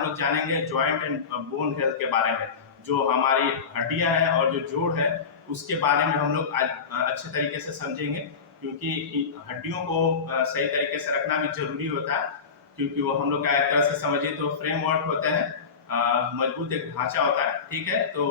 हम लोग जानेंगे जॉइंट एंड बोन हेल्थ के बारे में। जो हमारी हड्डियां हैं और जो जोड़ है उसके बारे में हम लोग आज अच्छे तरीके से समझेंगे, क्योंकि हड्डियों को सही तरीके से रखना भी जरूरी होता है, क्योंकि वो हम लोग का एक तरह से समझिए तो फ्रेमवर्क होता है, मजबूत एक ढांचा होता है। ठीक है, तो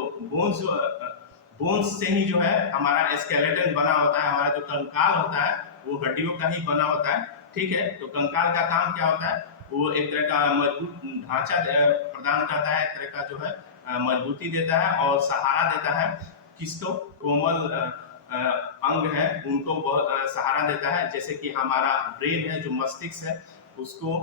बोन्स से ही जो है हमारा स्केलेटन बना होता है, हमारा जो कंकाल होता है वो हड्डियों का ही बना होता है। ठीक है, तो कंकाल का काम क्या होता है, वो एक तरह का मजबूत ढांचा प्रदान करता है, एक तरह का जो है मजबूती देता है और सहारा देता है। किसको, कोमल अंग है उनको बहुत सहारा देता है, जैसे कि हमारा ब्रेन है, जो मस्तिष्क है उसको,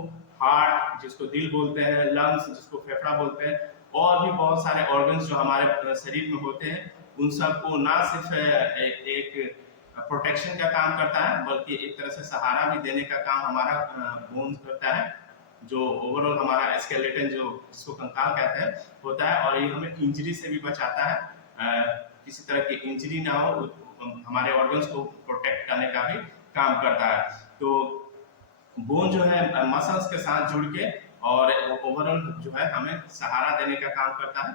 हार्ट जिसको दिल बोलते हैं, लंग्स जिसको फेफड़ा बोलते हैं, और भी बहुत सारे ऑर्गन्स जो हमारे शरीर में होते हैं, उन सबको ना सिर्फ एक प्रोटेक्शन का काम करता है बल्कि एक तरह से सहारा भी देने का काम हमारा बोन्स करता है, जो ओवरऑल हमारा स्केलेटन जो जिसको कंकाल कहते हैं होता है, और ये हमें इंजरी से भी बचाता है, किसी तरह की इंजरी ना हो, हमारे ऑर्गन्स को प्रोटेक्ट करने का भी काम करता है। तो बोन जो है मसल्स के साथ जुड़ के और ओवरऑल जो है हमें सहारा देने का काम करता है,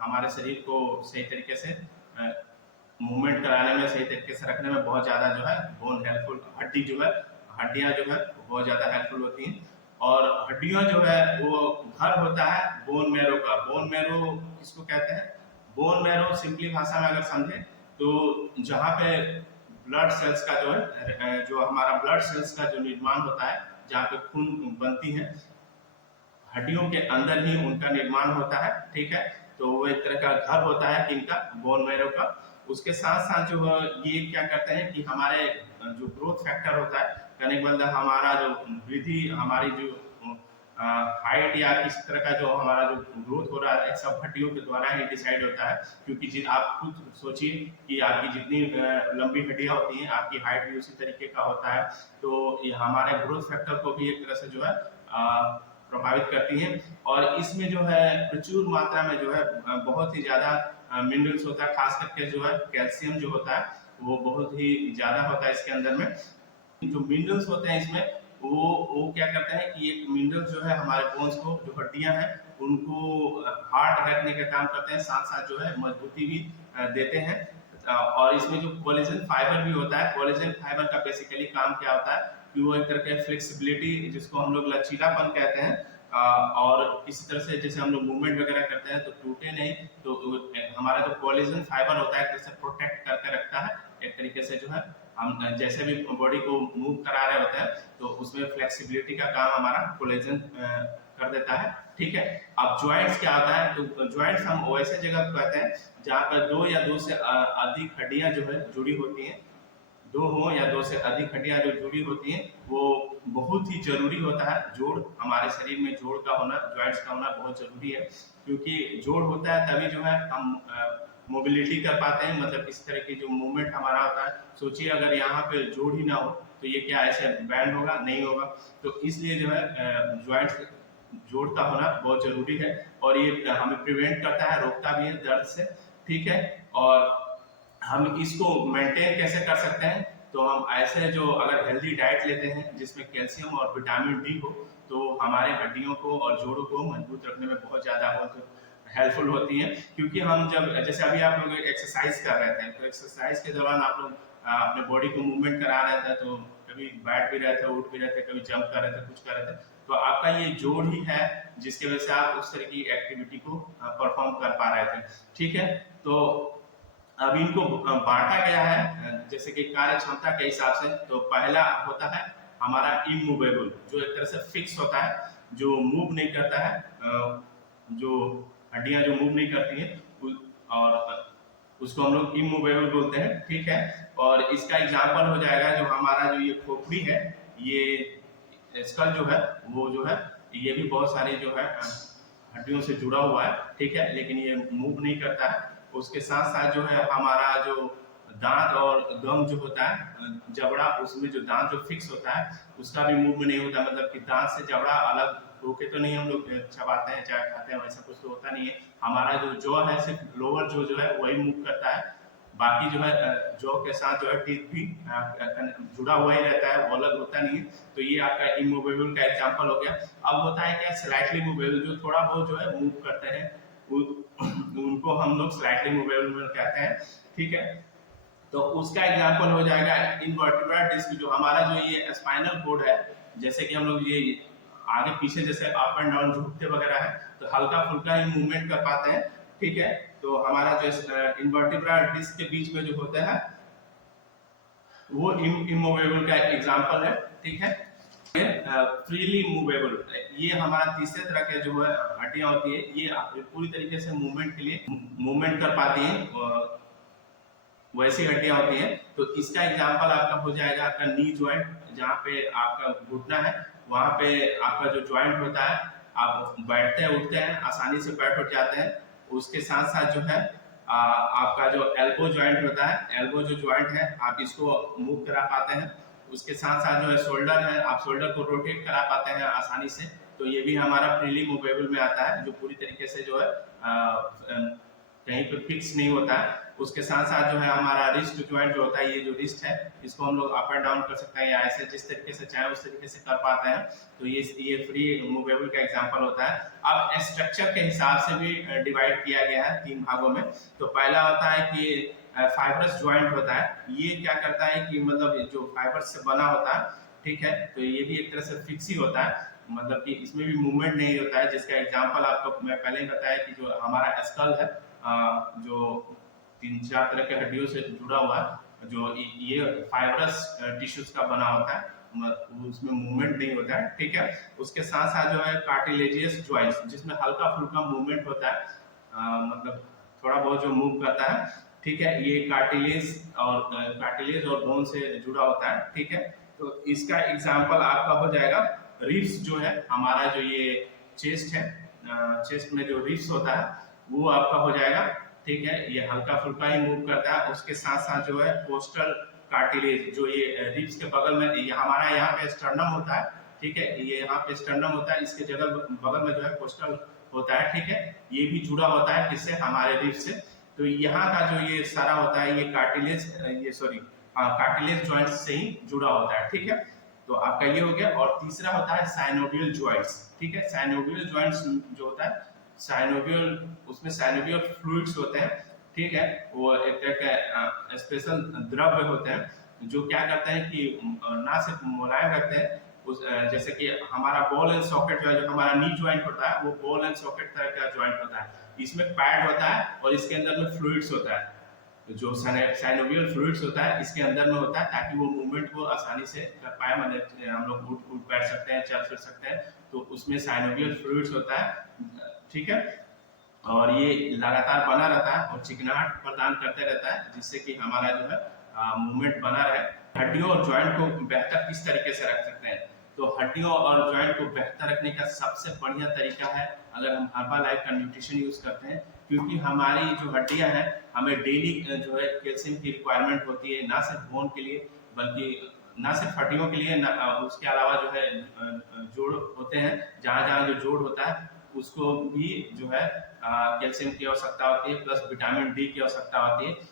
हमारे शरीर को सही तरीके से मूवमेंट कराने में, सही तरीके से रखने में बहुत ज्यादा जो है बोन हेल्पफुल, हड्डी जो है, हड्डियां जो है बहुत ज्यादा हेल्पफुल होती हैं। और हड्डियां जो है वो घर होता है बोन मैरो का। बोन मैरो किसको कहते हैं, बोन मैरो सिंपली भाषा में अगर समझे तो जहाँ पे ब्लड सेल्स का जो है, जो हमारा ब्लड सेल्स का जो निर्माण होता है, जहाँ पे खून बनती है, हड्डियों के अंदर ही उनका निर्माण होता है। ठीक है, तो वो एक तरह का घर होता है किनका, बोन मैरो का। उसके साथ साथ जो ये क्या करते हैं कि हमारे जो ग्रोथ फैक्टर होता है, कहने के मतलब हमारा जो वृद्धि, हमारी जो हाइट या किसी तरह का जो हमारा जो ग्रोथ हो रहा है, सब हड्डियों के द्वारा ही डिसाइड होता है। क्योंकि आप खुद सोचिए कि आपकी जितनी लंबी हड्डियां होती हैं, आपकी हाइट भी उसी तरीके का होता है। तो ये हमारे ग्रोथ फैक्टर को भी एक तरह से जो है प्रभावित करती हैं। और इसमें जो है प्रचुर मात्रा में जो है बहुत ही ज्यादा मिनरल्स होता है, खास करके जो है कैल्शियम जो होता है वो बहुत ही ज्यादा होता है इसके अंदर में। जो मिनरल्स होते हैं इसमें, वो क्या करते हैं कि एक मिनरल जो है हमारे बोन्स को, जो हड्डियां हैं उनको हार्ड रखने का काम करते हैं, साथ साथ जो है मजबूती भी देते हैं। और इसमें जो कोलेजन फाइबर भी होता है, कोलेजन फाइबर का बेसिकली काम क्या होता है कि वो एक तरह के फ्लेक्सिबिलिटी, जिसको हम लोग लचीलापन कहते हैं, और इसी तरह से जैसे हम लोग मूवमेंट वगैरह करते हैं तो टूटे नहीं, तो हमारा जो कोलेजन फाइबर होता है जैसे प्रोटेक्ट करके रखता है एक तरीके से, जो है हम जैसे भी बॉडी को मूव करा रहे होते हैं तो उसमें फ्लेक्सिबिलिटी का काम हमारा कोलेजन कर देता है। ठीक है, अब ज्वाइंट्स क्या होता है, तो ज्वाइंट्स हम वैसे जगह कहते हैं जहाँ पर दो या दो से अधिक हड्डियां जो है जुड़ी होती हैं, दो हो या दो से अधिक हड्डियां जो जुड़ी होती हैं, वो बहुत ही जरूरी होता है। जोड़, हमारे शरीर में जोड़ का होना, ज्वाइंट्स का होना बहुत जरूरी है, क्योंकि जोड़ होता है तभी जो है हम मोबिलिटी कर पाते हैं, मतलब इस तरह की जो मूवमेंट हमारा होता है। सोचिए अगर यहाँ पे जोड़ ही ना हो तो ये क्या ऐसे बैंड होगा, नहीं होगा। तो इसलिए जो है ज्वाइंट्स, जोड़ का होना बहुत जरूरी है, और ये हमें प्रिवेंट करता है, रोकता भी है दर्द से। ठीक है, और हम इसको मेंटेन कैसे कर सकते हैं, तो हम ऐसे जो अगर हेल्दी डाइट लेते हैं जिसमें कैल्शियम और विटामिन डी हो, तो हमारे हड्डियों को और जोड़ों को मजबूत रखने में बहुत ज्यादा हेल्पफुल होती है। क्योंकि हम जब, जैसे अभी आप लोग एक्सरसाइज कर रहे थे, तो एक्सरसाइज के दौरान आप लोग अपने बॉडी को मूवमेंट करा रहे थे, तो कभी बैठ भी रहे थे, उठ भी रहे थे, कभी जंप कर रहे थे, कुछ कर रहे थे, तो आपका ये जोड़ ही है जिसकी वजह से आप उस तरह की एक्टिविटी को परफॉर्म कर पा रहे थे। ठीक है, तो अब इनको बांटा गया है जैसे कि कार्य क्षमता के हिसाब से। तो पहला होता है हमारा इमूवेबल, जो एक तरह से फिक्स होता है, जो मूव नहीं करता है, जो हड्डियां जो मूव नहीं करती हैं, और उसको हम लोग इमूवेबल बोलते हैं। ठीक है, और इसका एग्जाम्पल हो जाएगा जो हमारा जो ये खोपड़ी है, ये स्कल जो है, वो जो है ये भी बहुत सारी जो है हड्डियों से जुड़ा हुआ है। ठीक है, लेकिन ये मूव नहीं करता है। उसके साथ साथ जो है हमारा जो दांत और गम जो होता है, जबड़ा, उसमें जो दांत जो फिक्स होता है उसका भी मूव नहीं होता, मतलब कि दांत से जबड़ा अलग होके तो नहीं हम लोग चबाते हैं चाहे खाते हैं, वैसा कुछ तो होता नहीं है। हमारा जो जॉ है, सिर्फ लोअर जो है वही मूव करता है, बाकी जो है जॉ के साथ जो है टीथ भी जुड़ा हुआ ही रहता है, वो अलग होता नहीं है। तो ये आपका इमूवेबल का एग्जांपल हो गया। अब होता है क्या, स्लाइटली मूवेबल, जो थोड़ा बहुत जो है मूव करते हैं, उनको हम लोग स्लाइटली मूवेबल कहते हैं। ठीक है, तो उसका एग्जांपल हो जाएगा इनवर्टिब्रा डिस्क, जो हमारा जो ये स्पाइनल कोड है, जैसे कि हम लोग ये आगे पीछे जैसे अप एंड डाउन झुकते वगैरह है, तो हल्का फुल्का ही मूवमेंट कर पाते हैं। ठीक है, तो हमारा जो इनवर्टिब्रा डिस्क के बीच में जो होता है वो इमूवेबल का एग्जांपल है। ठीक है, फ्रीली मूवेबल, ये हमारा तीसरे तरह के जो है हड्डियां होती है, ये पूरी तरीके से मूवमेंट के लिए मूवमेंट कर पाती हैं, वैसी हड्डियां होती हैं। तो इसका एग्जांपल आपका हो जाएगा आपका नी ज्वाइंट, जहाँ पे आपका घुटना है, वहां पे आपका जो ज्वाइंट होता है, आप बैठते हैं उठते हैं आसानी से बैठ उठ जाते हैं। उसके साथ साथ जो है आपका जो एल्बो ज्वाइंट होता है, एल्बो जो ज्वाइंट है आप इसको मूव करा पाते हैं। उसके साथ साथ जो है शोल्डर है, आप शोल्डर को रोटेट करा पाते हैं आसानी से। तो ये भी हमारा फ्रीली मूवेबल में आता है, जो पूरी तरीके से जो है कहीं पे फिक्स नहीं होता है। उसके साथ साथ जो है हमारा रिस्ट ज्वाइंट जो होता है, ये जो रिस्ट है, इसको हम लोग अप एंड डाउन कर सकते हैं, या ऐसे जिस तरीके से चाहे उस तरीके से कर पाते हैं। तो ये फ्री मूवेबल का एग्जांपल होता है। अब स्ट्रक्चर के हिसाब से भी डिवाइड किया गया है 3 भागों में। तो पहला होता है कि फाइब्रस ज्वाइंट होता है। ये क्या करता है कि मतलब जो फाइबर से बना होता है, ठीक है, तो ये भी एक तरह से फिक्स ही होता है, मतलब कि इसमें भी मूवमेंट नहीं होता है। जिसका एग्जांपल आपको मैं पहले ही बताया कि जो हमारा स्कल है, जो 3-4 तरह के हड्डियों से जुड़ा हुआ है, जो ये फाइब्रस टिश्यूज का बना होता है, उसमें मूवमेंट नहीं होता है। ठीक है, उसके साथ साथ जो है कार्टिलेजियस जॉइंट्स, जिसमें हल्का फुल्का मूवमेंट होता है, मतलब थोड़ा बहुत जो मूव करता है। ठीक है, ये कार्टिलेज और बोन से जुड़ा होता है। ठीक है, तो इसका एग्जांपल आपका हो जाएगा रिब्स, जो है हमारा जो ये चेस्ट है, चेस्ट में जो रिब्स होता है वो आपका हो जाएगा। ठीक है, ये हल्का फुल्का ही मूव करता है। उसके साथ साथ जो है कोस्टल कार्टिलेज, जो ये रिब्स के बगल में, ये हमारा यहाँ पे स्टर्नम होता है। ठीक है, ये यहाँ पे स्टर्नम होता है, इसके जगह बगल में जो है कोस्टल होता है। ठीक है, ये भी जुड़ा होता है किससे, हमारे रिब्स से। तो यहाँ का जो ये सारा होता है, ये कार्टिलेज, ये सॉरी कार्टिलेज ज्वाइंट से ही जुड़ा होता है। ठीक है, तो आपका ये हो गया। और तीसरा होता है साइनोवियल ज्वाइंट्स। ठीक है, साइनोवियल ज्वाइंट्स जो होता है, साइनोवियल, उसमें साइनोवियल फ्लूइड्स होते हैं। ठीक है, वो एक तरह का स्पेशल द्रव्य होते हैं, जो क्या करते हैं कि ना सिर्फ मुलायम रखते हैं, जैसे कि हमारा बॉल एंड सॉकेट जो है, जो हमारा नी ज्वाइंट होता है, वो बॉल एंड सॉकेट तरह का ज्वाइंट होता है। इसमें पैड होता है और इसके अंदर में फ्लूइड्स होता है। तो जो साइनोवियल फ्लूइड्स होता है इसके अंदर में होता है, ताकि वो मूवमेंट को आसानी से कर पाए, मतलब हम लोग उठ उठ बैठ सकते हैं, चल फिर सकते हैं। तो उसमें साइनोवियल फ्लूइड्स होता है। ठीक है, और ये लगातार बना रहता है और चिकनाहट प्रदान करते रहता है, जिससे कि हमारा जो है मूवमेंट बना रहे। हड्डियों और ज्वाइंट को बेहतर किस तरीके से रख सकते हैं, तो हड्डियों और ज्वाइंट को बेहतर रखने का सबसे बढ़िया तरीका है अगर हम हर्बालाइफ का न्यूट्रिशन यूज करते हैं। क्योंकि हमारी जो हड्डियां हैं, हमें डेली जो है कैल्शियम की रिक्वायरमेंट होती है, ना सिर्फ बोन के लिए, बल्कि ना सिर्फ हड्डियों के लिए, उसके अलावा जो है जोड़ होते हैं, जहाँ जहाँ जो जोड़ होता है उसको भी जो है कैल्शियम की आवश्यकता होती है, प्लस विटामिन डी की आवश्यकता होती है।